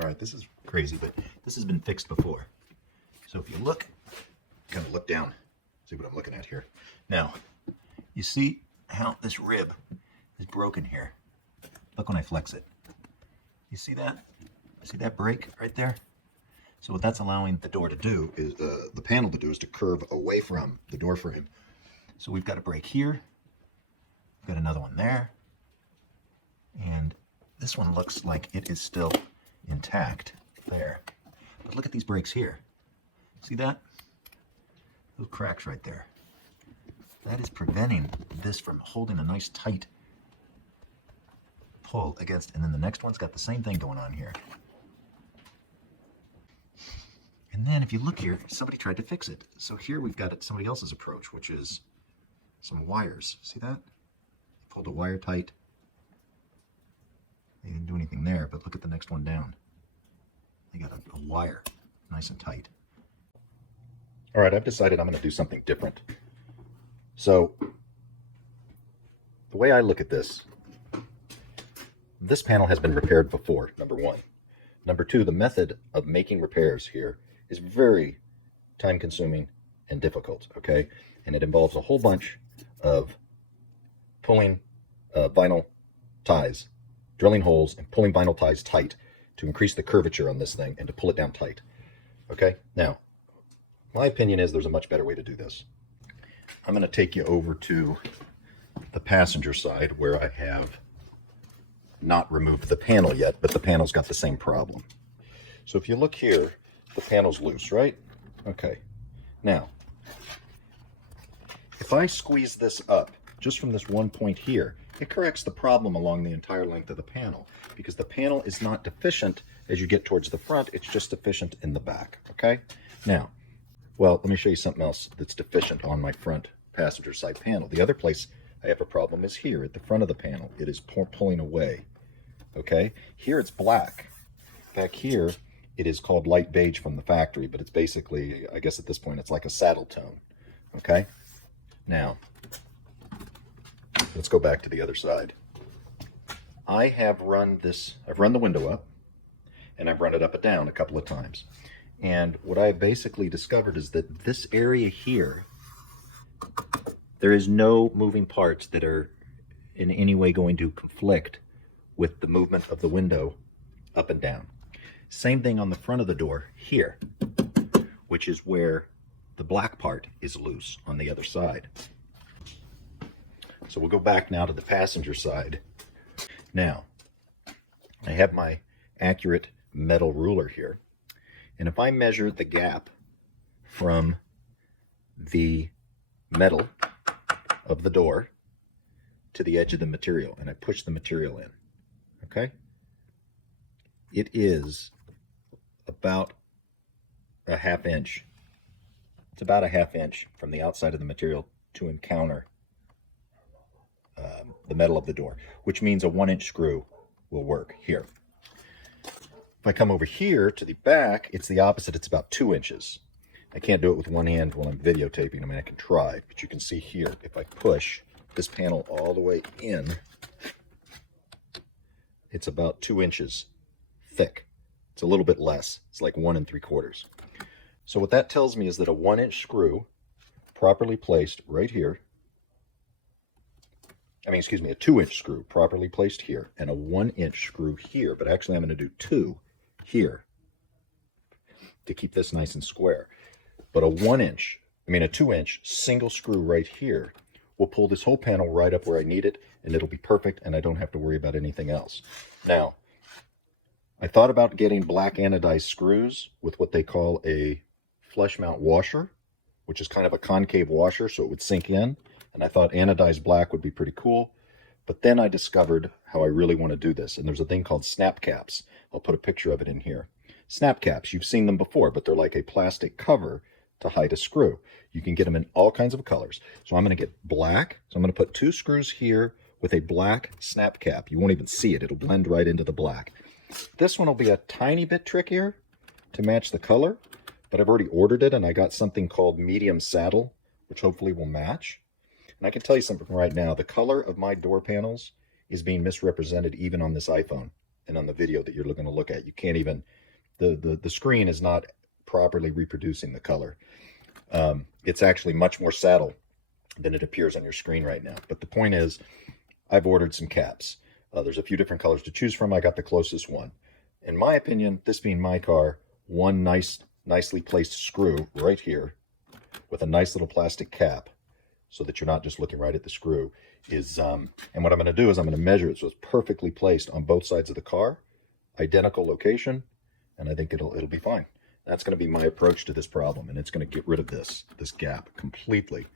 All right, this is crazy, but this has been fixed before. So if you look, kind of look down, see what I'm looking at here. Now, you see how this rib is broken here. Look when I flex it. You see that? See that break right there? So what that's allowing the door to do is, the panel to do is to curve away from the door frame. So we've got a break here. We've got another one there. And this one looks like it is still intact there. But look at these breaks here. See that? Those cracks right there. That is preventing this from holding a nice tight pull against, and then the next one's got the same thing going on here. And then if you look here, somebody tried to fix it. So here we've got somebody else's approach, which is some wires. See that? They pulled a wire tight. They didn't do anything there, but look at the next one down. They got a wire nice and tight. All right, I've decided I'm going to do something different. So the way I look at this panel has been repaired before, number one. Number two, the method of making repairs here is very time consuming and difficult, okay? And it involves a whole bunch of pulling vinyl ties, drilling holes and pulling vinyl ties tight to increase the curvature on this thing and to pull it down tight, okay? Now, my opinion is there's a much better way to do this. I'm going to take you over to the passenger side where I have not removed the panel yet, but the panel's got the same problem. So if you look here, the panel's loose, right? Okay. Now, if I squeeze this up just from this one point here, it corrects the problem along the entire length of the panel, because the panel is not deficient as you get towards the front, it's just deficient in the back, okay? Now, well, let me show you something else that's deficient on my front passenger side panel. The other place I have a problem is here at the front of the panel. It is pulling away, okay? Here it's black. Back here, it is called light beige from the factory, but it's basically, I guess at this point, it's like a saddle tone, okay? Now, let's go back to the other side. I have run this, I've run the window up, and I've run it up and down a couple of times. And what I basically discovered is that this area here, there is no moving parts that are in any way going to conflict with the movement of the window up and down. Same thing on the front of the door here, which is where the black part is loose on the other side. So we'll go back now to the passenger side. Now, I have my accurate metal ruler here. And if I measure the gap from the metal of the door to the edge of the material, and I push the material in, okay? It is about a ½ inch. It's about a ½ inch from the outside of the material to encounter the metal of the door, which means a 1-inch screw will work here. If I come over here to the back, it's the opposite. It's about 2 inches. I can't do it with one hand while I'm videotaping. I mean, I can try, but you can see here, if I push this panel all the way in, it's about 2 inches thick. It's a little bit less. It's like 1 3/4. So what that tells me is that a 1-inch screw properly placed right here, a 2-inch screw properly placed here, and a 1-inch screw here, but actually I'm going to do 2 here to keep this nice and square. But a 2-inch single screw right here will pull this whole panel right up where I need it, and it'll be perfect, and I don't have to worry about anything else. Now, I thought about getting black anodized screws with what they call a flush mount washer, which is kind of a concave washer so it would sink in, and I thought anodized black would be pretty cool. But then I discovered how I really want to do this, and there's a thing called snap caps. I'll put a picture of it in here. Snap caps, you've seen them before, but they're like a plastic cover to hide a screw. You can get them in all kinds of colors. So I'm going to get black. So I'm going to put 2 screws here with a black snap cap. You won't even see it. It'll blend right into the black. This one will be a tiny bit trickier to match the color, but I've already ordered it, and I got something called medium saddle, which hopefully will match. And I can tell you something right now. The color of my door panels is being misrepresented even on this iPhone. and on the video that you're looking to look at. You can't even, the screen is not properly reproducing the color. It's actually much more subtle than it appears on your screen right now. But the point is, I've ordered some caps. There's a few different colors to choose from. I got the closest one. In my opinion, this being my car, one nicely placed screw right here with a nice little plastic cap so that you're not just looking right at the screw is, and what I'm going to do is I'm going to measure it so it's perfectly placed on both sides of the car, identical location, and I think it'll be fine. That's going to be my approach to this problem, and it's going to get rid of this gap completely.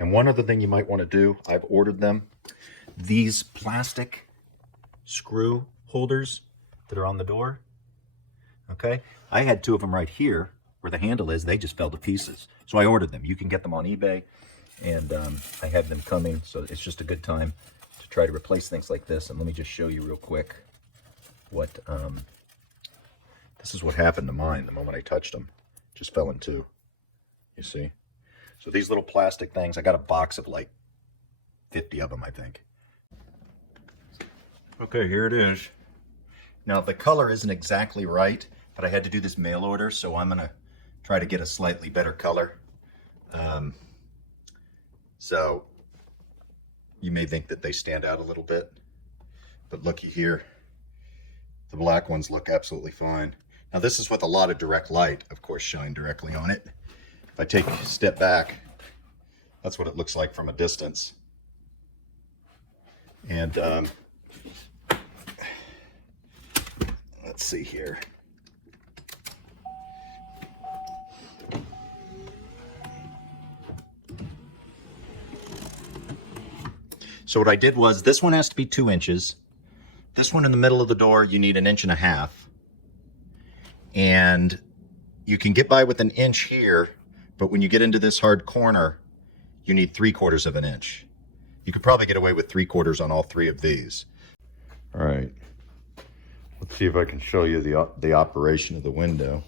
And one other thing you might want to do, I've ordered them, these plastic screw holders that are on the door. Okay, I had two of them right here where the handle is. They just fell to pieces, so I ordered them. You can get them on eBay, and I have them coming, so it's just a good time to try to replace things like this. And let me just show you real quick what this is what happened to mine the moment I touched them. Just fell in two, you see. So these little plastic things, I got a box of like 50 of them, I think. Okay, here it is. Now the color isn't exactly right, but I had to do this mail order, so I'm gonna try to get a slightly better color. So you may think that they stand out a little bit, but looky here. The black ones look absolutely fine. Now this is with a lot of direct light, of course, shine directly on it. If I take a step back, that's what it looks like from a distance. And let's see here. So what I did was, this one has to be 2 inches. This one in the middle of the door, you need 1.5 inches. And you can get by with 1 inch here, but when you get into this hard corner, you need 3/4 of an inch. You could probably get away with 3/4 on all 3 of these. All right, let's see if I can show you the operation of the window.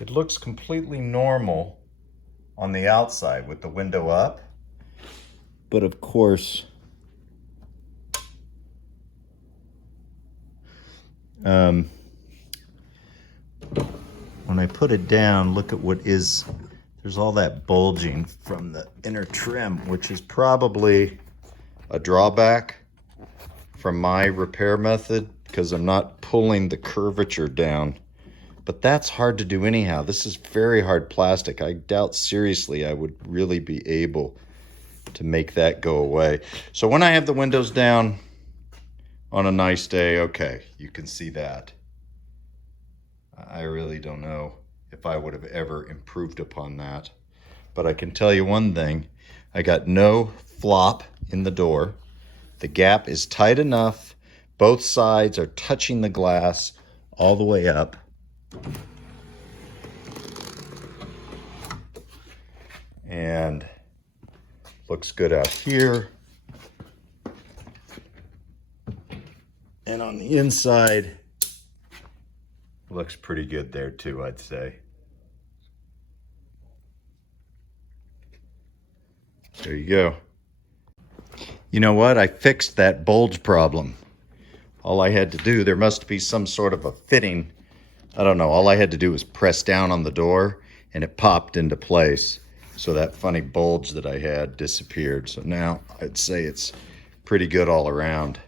It looks completely normal on the outside with the window up, but of course, when I put it down, look at what is, there's all that bulging from the inner trim, which is probably a drawback from my repair method because I'm not pulling the curvature down. But that's hard to do anyhow. This is very hard plastic. I doubt seriously I would really be able to make that go away. So when I have the windows down on a nice day, okay, you can see that. I really don't know if I would have ever improved upon that. But I can tell you one thing. I got no flop in the door. The gap is tight enough. Both sides are touching the glass all the way up. And looks good out here. And on the inside, looks pretty good there too, I'd say. There you go. You know what? I fixed that bulge problem. All I had to do, there must be some sort of a fitting. I don't know. All I had to do was press down on the door and it popped into place. So that funny bulge that I had disappeared. So now I'd say it's pretty good all around.